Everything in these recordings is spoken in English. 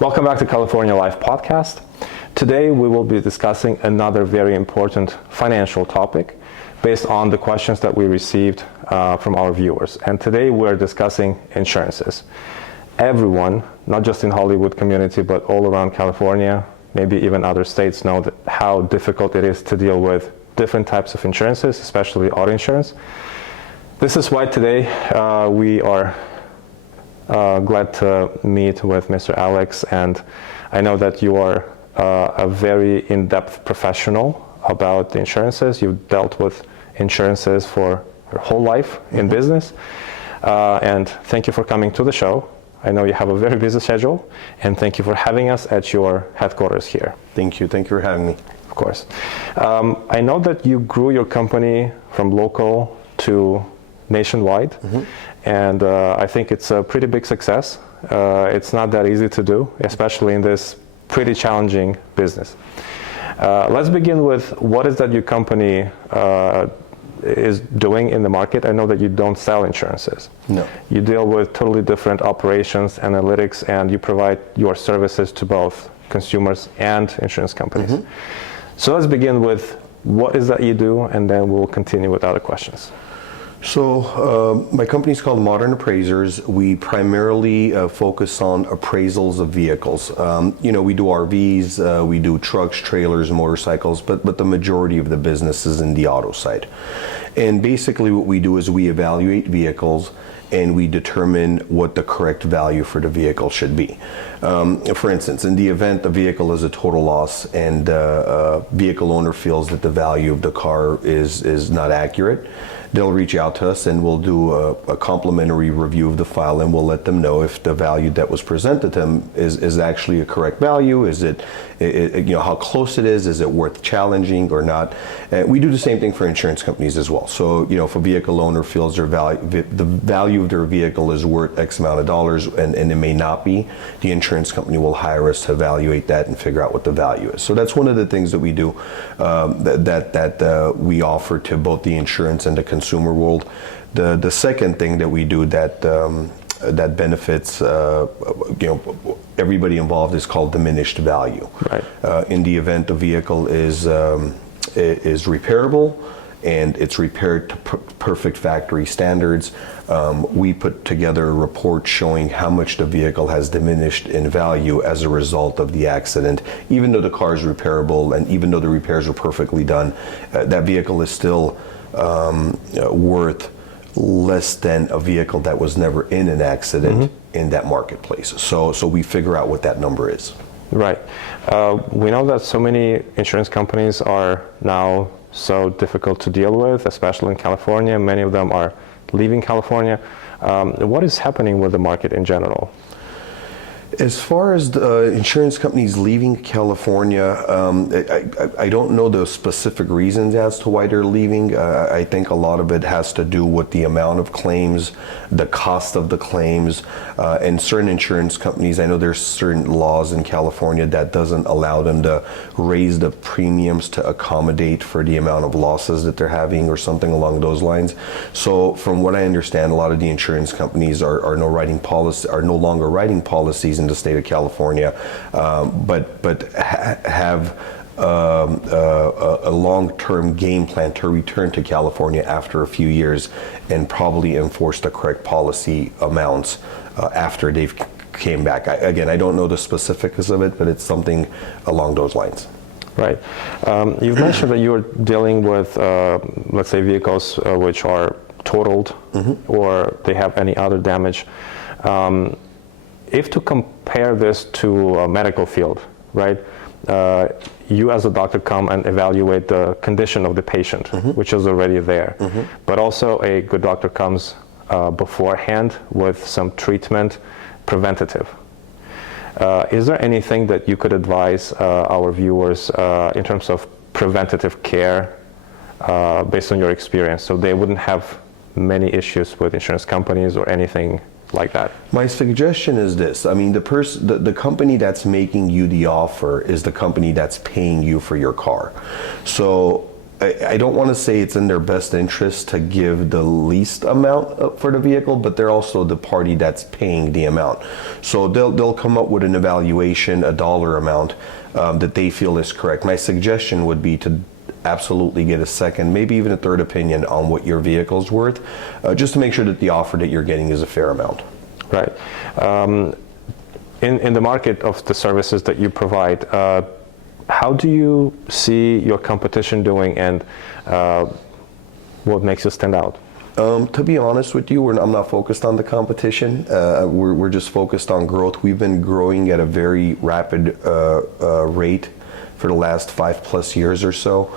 Welcome back to California Life Podcast. Today we will be discussing another very important financial topic based on the questions that we received from our viewers. And today we're discussing insurances. Everyone, not just in Hollywood community, but all around California, maybe even other states, know how difficult it is to deal with different types of insurances, especially auto insurance. This is why today we are glad to meet with Mr. Aleks, and I know that you are a very in-depth professional about the insurances. You've dealt with insurances for your whole life in business, and thank you for coming to the show. I know you have a very busy schedule, and thank you for having us at your headquarters here. Thank you for having me. Of course. I know that you grew your company from local to nationwide, and I think it's a pretty big success. It's not that easy to do, especially in this pretty challenging business. Let's begin with what is that your company is doing in the market. I know that you don't sell insurances. No. You deal with totally different operations, analytics, and you provide your services to both consumers and insurance companies. So let's begin with what is that you do, and then we'll continue with other questions. So my company is called Modern Appraisers. We primarily focus on appraisals of vehicles. We do RVs, we do trucks, trailers, motorcycles, but the majority of the business is in the auto side. And basically what we do is we evaluate vehicles and we determine what the correct value for the vehicle should be. For instance, in the event the vehicle is a total loss and vehicle owner feels that the value of the car is not accurate, they'll reach out to us and we'll do a complimentary review of the file, and we'll let them know if the value that was presented to them is actually a correct value. Is it how close it is it worth challenging or not? We do the same thing for insurance companies as well. So if a vehicle owner feels the value of their vehicle is worth X amount of dollars and it may not be, the insurance company will hire us to evaluate that and figure out what the value is. So that's one of the things that we do, that we offer to both the insurance and the consumer world. The second thing that we do that benefits everybody involved is called diminished value. Right. In the event the vehicle is repairable and it's repaired to perfect factory standards, we put together a report showing how much the vehicle has diminished in value as a result of the accident. Even though the car is repairable and even though the repairs were perfectly done, that vehicle is still worth less than a vehicle that was never in an accident in that marketplace. So we figure out what that number is. Right. We know that so many insurance companies are now so difficult to deal with, especially in California. Many of them are leaving California. What is happening with the market in general? As far as the insurance companies leaving California, I don't know the specific reasons as to why they're leaving. I think a lot of it has to do with the amount of claims, the cost of the claims, and certain insurance companies. I know there's certain laws in California that doesn't allow them to raise the premiums to accommodate for the amount of losses that they're having or something along those lines. So from what I understand, a lot of the insurance companies are no longer writing policies in the state of California, but have a long-term game plan to return to California after a few years and probably enforce the correct policy amounts after they've came back. I don't know the specifics of it, but it's something along those lines. Right. You've mentioned that you're dealing with, let's say, vehicles which are totaled or they have any other damage. If to compare this to a medical field, right, you as a doctor come and evaluate the condition of the patient, which is already there. But also a good doctor comes beforehand with some treatment preventative. Is there anything that you could advise our viewers in terms of preventative care based on your experience, so they wouldn't have many issues with insurance companies or anything like that? My suggestion is this. I mean, the company that's making you the offer is the company that's paying you for your car. So I don't want to say it's in their best interest to give the least amount for the vehicle, but they're also the party that's paying the amount. So they'll come up with an evaluation, a dollar amount that they feel is correct. My suggestion would be to absolutely get a second, maybe even a third opinion on what your vehicle's worth, just to make sure that the offer that you're getting is a fair amount. Right. In the market of the services that you provide, how do you see your competition doing, and what makes you stand out? To be honest with you, I'm not focused on the competition. We're just focused on growth. We've been growing at a very rapid rate for the last 5+ years or so.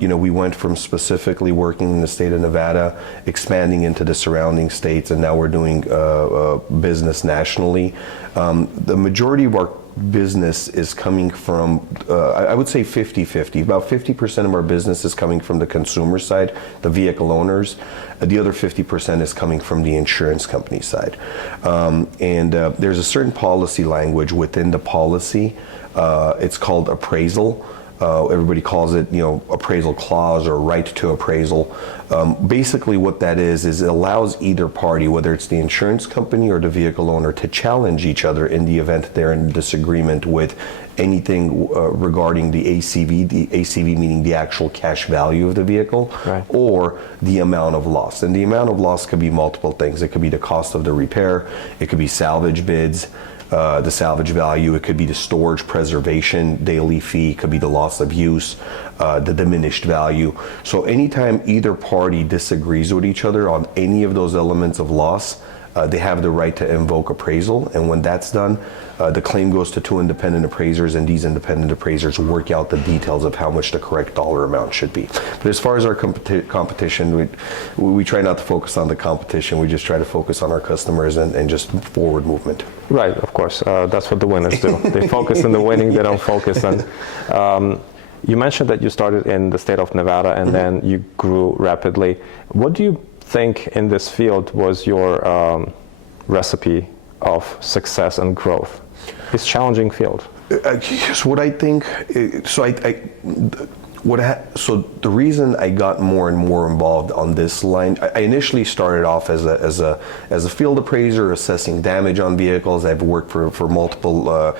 We went from specifically working in the state of Nevada, expanding into the surrounding states, and now we're doing business nationally. The majority of our business is coming from, I would say 50-50. About 50% of our business is coming from the consumer side, the vehicle owners. The other 50% is coming from the insurance company side. And there's a certain policy language within the policy. It's called appraisal. Everybody calls it, appraisal clause or right to appraisal. Basically what that is it allows either party, whether it's the insurance company or the vehicle owner, to challenge each other in the event they're in disagreement with anything regarding the ACV, meaning the actual cash value of the vehicle, right, or the amount of loss. And the amount of loss could be multiple things. It could be the cost of the repair, it could be salvage bids, the salvage value, it could be the storage preservation daily fee, it could be the loss of use, the diminished value. So anytime either party disagrees with each other on any of those elements of loss, they have the right to invoke appraisal, and when that's done, the claim goes to 2 independent appraisers, and these independent appraisers work out the details of how much the correct dollar amount should be. But as far as our competition, we try not to focus on the competition. We just try to focus on our customers and just forward movement. Right, of course. That's what the winners do. They focus on the winning, they don't focus on... You mentioned that you started in the state of Nevada and then you grew rapidly. What do you think in this field was your recipe of success and growth? It's a challenging field. So what I think, so the reason I got more and more involved on this line, I initially started off as a field appraiser assessing damage on vehicles. I've worked for multiple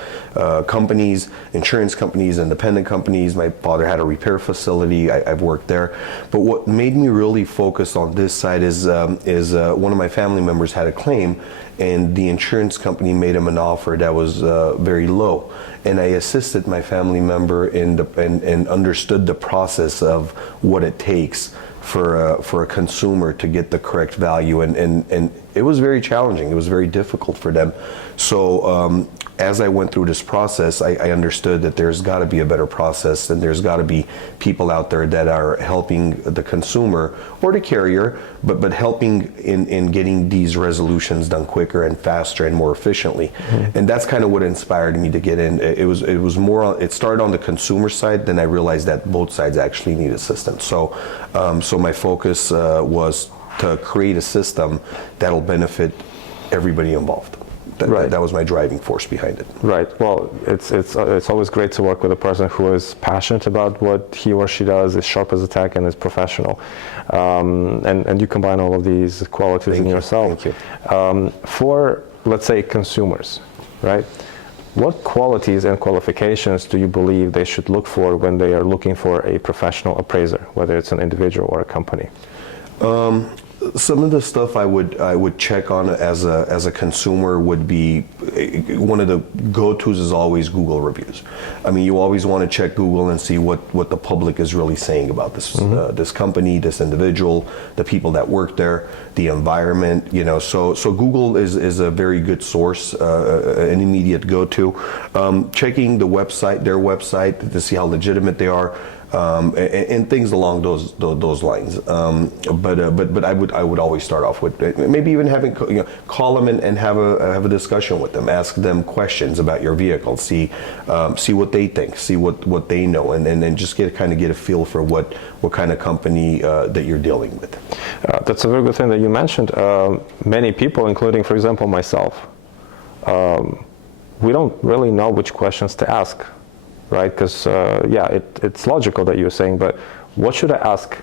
companies, insurance companies, independent companies. My father had a repair facility. I've worked there. But what made me really focus on this side is one of my family members had a claim, and the insurance company made him an offer that was very low. And I assisted my family member and understood the process of what it takes for a consumer to get the correct value, and it was very challenging. It was very difficult for them. So as I went through this process, I understood that there's got to be a better process, and there's got to be people out there that are helping the consumer or the carrier, but helping in getting these resolutions done quicker and faster and more efficiently. Mm-hmm. And that's kind of what inspired me to get in. It started on the consumer side, then I realized that both sides actually need assistance. So my focus was to create a system that'll benefit everybody involved. Right. That was my driving force behind it. Right. Well, it's always great to work with a person who is passionate about what he or she does, is sharp as a tack, and is professional. And you combine all of these qualities in yourself. Thank you. For, let's say, consumers, right? What qualities and qualifications do you believe they should look for when they are looking for a professional appraiser, whether it's an individual or a company? Some of the stuff I would check on as a consumer would be, one of the go-tos is always Google reviews. I mean, you always want to check Google and see what the public is really saying about this this company, this individual, the people that work there, the environment. So Google is a very good source, an immediate go-to. Checking their website to see how legitimate they are. And things along those lines, but I would always start off with maybe even having call them and have a discussion with them, ask them questions about your vehicle, see what they think, see what they know, and then just get a feel for what kind of company that you're dealing with. That's a very good thing that you mentioned. Many people, including, for example, myself, we don't really know which questions to ask. Right, because it's logical that you're saying, but what should I ask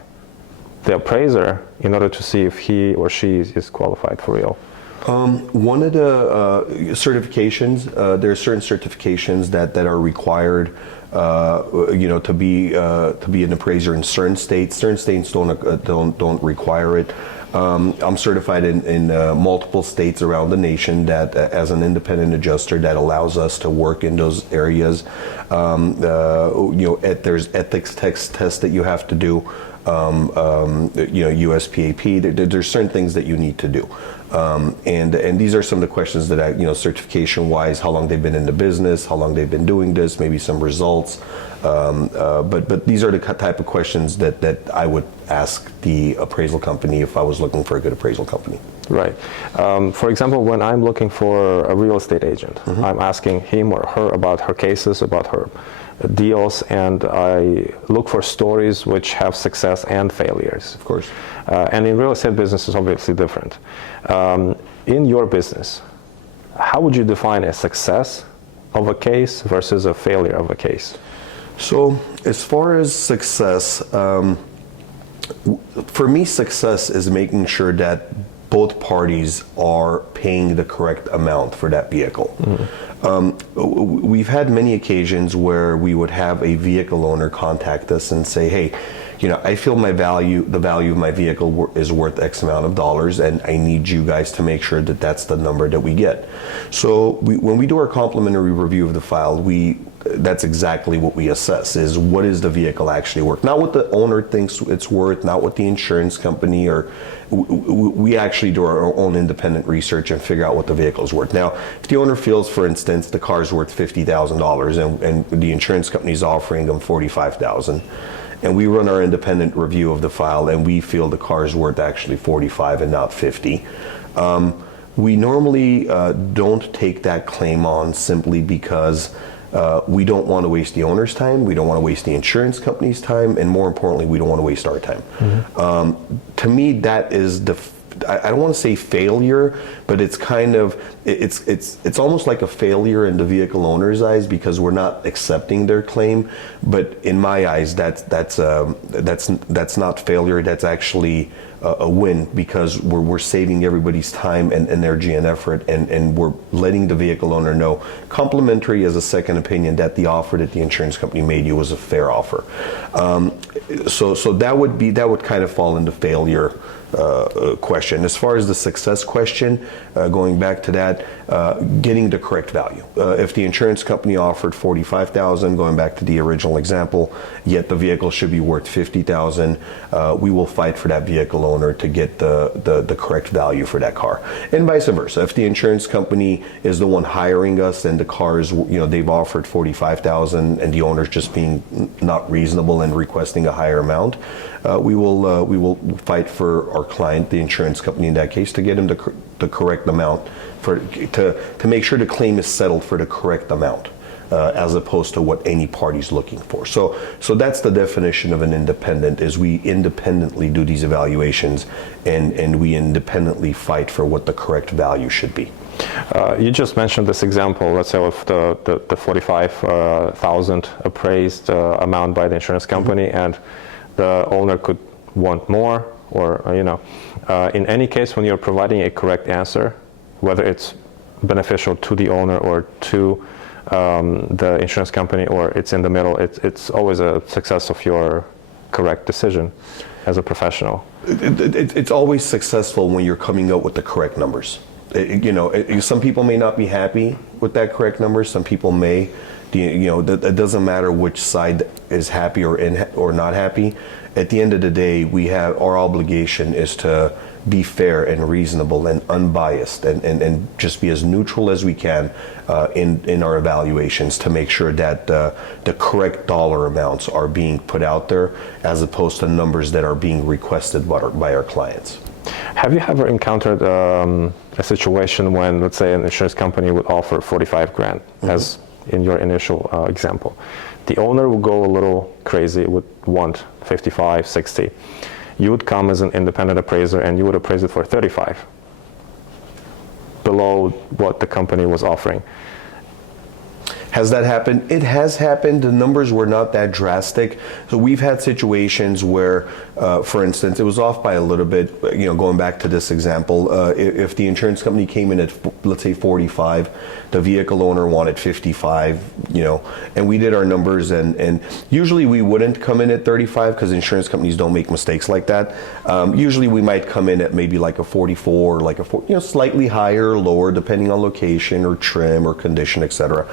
the appraiser in order to see if he or she is qualified for real? One of the certifications, there are certain certifications that are required, to be an appraiser in certain states. Certain states don't require it. I'm certified in multiple states around the nation that, as an independent adjuster, that allows us to work in those areas. There's ethics tests that you have to do. USPAP. There's certain things that you need to do. And these are some of the questions that certification-wise, how long they've been in the business, how long they've been doing this, maybe some results. But these are the type of questions that I would ask the appraisal company if I was looking for a good appraisal company. Right. For example, when I'm looking for a real estate agent, I'm asking him or her about her cases, about her deals, and I look for stories which have success and failures. Of course. And in real estate business is obviously different. In your business, how would you define a success of a case versus a failure of a case? So as far as success, for me, success is making sure that both parties are paying the correct amount for that vehicle. We've had many occasions where we would have a vehicle owner contact us and say, hey, I feel the value of my vehicle is worth X amount of dollars, and I need you guys to make sure that that's the number that we get. So when we do our complimentary review of the file, that's exactly what we assess, is what is the vehicle actually worth. Not what the owner thinks it's worth, not what the insurance company, or we actually do our own independent research and figure out what the vehicle is worth. Now, if the owner feels, for instance, the car is worth $50,000 and the insurance company is offering them $45,000, and we run our independent review of the file and we feel the car is worth actually $45,000 and not $50,000, we normally don't take that claim on simply because we don't want to waste the owner's time, we don't want to waste the insurance company's time, and more importantly, we don't want to waste our time. To me, that is I don't want to say failure, but it's kind of, it's almost like a failure in the vehicle owner's eyes because we're not accepting their claim. But in my eyes, that's not failure. That's actually a win, because we're saving everybody's time and energy and effort, and we're letting the vehicle owner know, complimentary as a second opinion, that the offer that the insurance company made you was a fair offer. So that would kind of fall into failure question. As far as the success question, going back to that, getting the correct value. If the insurance company offered $45,000, going back to the original example, yet the vehicle should be worth $50,000, we will fight for that vehicle owner to get the correct value for that car, and vice versa. If the insurance company is the one hiring us and the car is, they've offered $45,000 and the owner's just being not reasonable and requesting a higher amount, we will fight for our client, the insurance company in that case, to get him the correct amount to make sure the claim is settled for the correct amount, as opposed to what any party's looking for. So that's the definition of an independent, is we independently do these evaluations and we independently fight for what the correct value should be. You just mentioned this example, let's say of the 45,000 appraised amount by the insurance company, and the owner could want more, or in any case, when you're providing a correct answer, whether it's beneficial to the owner or to the insurance company, or it's in the middle, it's always a success of your correct decision as a professional. It's always successful when you're coming up with the correct numbers. Some people may not be happy with that correct number. Some people may. It doesn't matter which side is happy or not happy. At the end of the day, our obligation is to be fair and reasonable and unbiased, and just be as neutral as we can in our evaluations, to make sure that the correct dollar amounts are being put out there, as opposed to numbers that are being requested by our clients. Have you ever encountered a situation when, let's say, an insurance company would offer $45,000, as in your initial example? The owner would go a little crazy, would want 55, 60. You would come as an independent appraiser and you would appraise it for 35, below what the company was offering. Has that happened? It has happened. The numbers were not that drastic. So we've had situations where, for instance, it was off by a little bit. Going back to this example, if the insurance company came in at, let's say, 45, the vehicle owner wanted 55, and we did our numbers, and usually we wouldn't come in at 35 because insurance companies don't make mistakes like that. Usually we might come in at maybe like a 44, like a slightly higher or lower, depending on location or trim or condition, etc.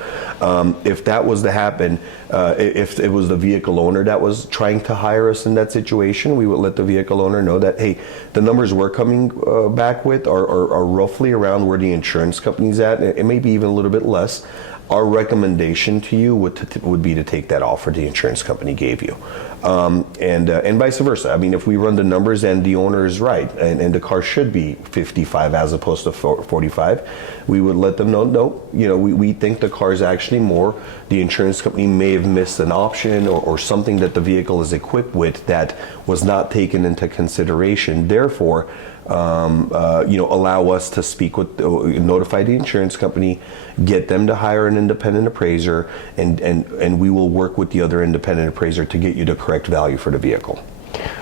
If that was to happen, if it was the vehicle owner that was trying to hire us in that situation, we would let the vehicle owner know that, hey, the numbers we're coming back with are roughly around where the insurance company's at. It may be even a little bit less. Our recommendation to you would be to take that offer the insurance company gave you, and vice versa. I mean, if we run the numbers and the owner is right, and the car should be 55 as opposed to 45, we would let them know, no, we think the car is actually more. The insurance company may have missed an option or something that the vehicle is equipped with that was not taken into consideration. Therefore, allow us to speak with, notify the insurance company, get them to hire an independent appraiser, and we will work with the other independent appraiser to get you the correct value for the vehicle.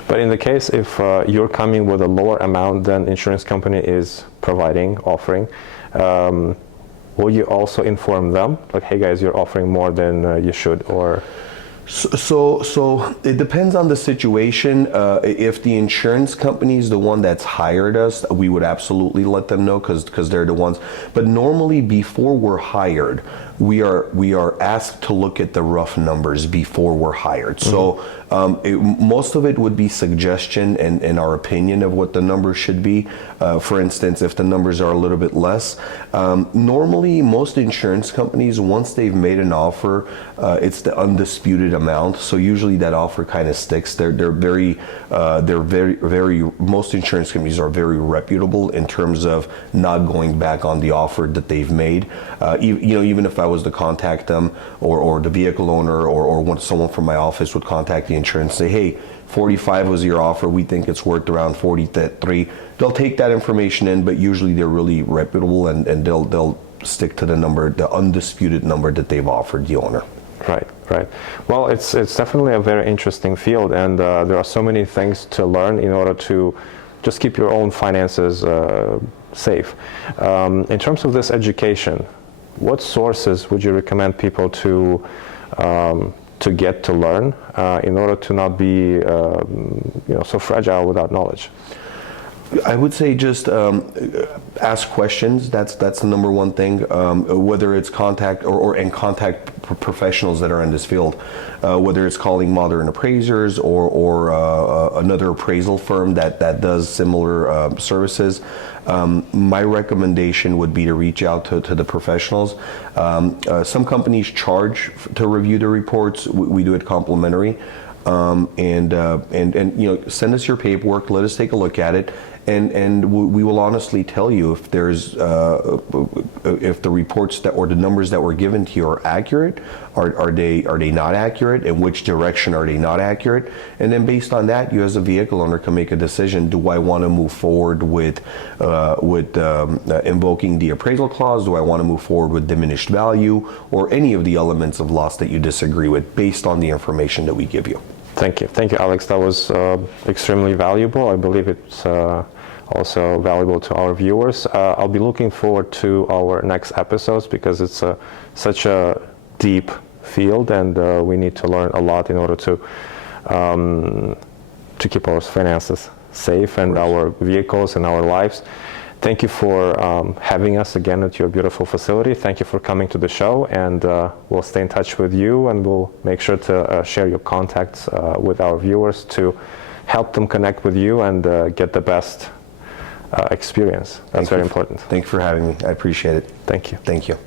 But in the case if you're coming with a lower amount than insurance company is offering, will you also inform them, like, hey guys, you're offering more than you should, or? So it depends on the situation. If the insurance company is the one that's hired us, we would absolutely let them know because they're the ones. But normally before we're hired, we are asked to look at the rough numbers before we're hired. So most of it would be suggestion and our opinion of what the numbers should be. For instance, if the numbers are a little bit less, normally most insurance companies, once they've made an offer, it's the undisputed amount. So usually that offer kind of sticks. They're very most insurance companies are very reputable in terms of not going back on the offer that they've made. Even if I was to contact them, or the vehicle owner, or when someone from my office would contact the insurance, say, hey, 45 was your offer, we think it's worth around 43. They'll take that information in, but usually they're really reputable, and they'll stick to the number, the undisputed number that they've offered the owner. Right. Well, it's definitely a very interesting field, and there are so many things to learn in order to just keep your own finances safe. In terms of this education, what sources would you recommend people to get to learn in order to not be so fragile without knowledge? I would say just ask questions. That's the number one thing. Whether it's contact contact professionals that are in this field, whether it's calling Modern Appraisers or another appraisal firm that does similar services. My recommendation would be to reach out to the professionals. Some companies charge to review the reports. We do it complimentary. And send us your paperwork. Let us take a look at it, and we will honestly tell you if there's if the reports or the numbers that were given to you are accurate. Are they not accurate? In which direction are they not accurate? And then based on that, you as a vehicle owner can make a decision. Do I want to move forward with invoking the appraisal clause? Do I want to move forward with diminished value, or any of the elements of loss that you disagree with based on the information that we give you? Thank you, Alex. That was extremely valuable. I believe it's also valuable to our viewers. I'll be looking forward to our next episodes because it's such a deep field, and we need to learn a lot in order to keep our finances safe and our vehicles and our lives. Thank you for having us again at your beautiful facility. Thank you for coming to the show, and we'll stay in touch with you, and we'll make sure to share your contacts with our viewers to help them connect with you and get the best experience. That's very important. Thank you for having me. I appreciate it. Thank you. Thank you.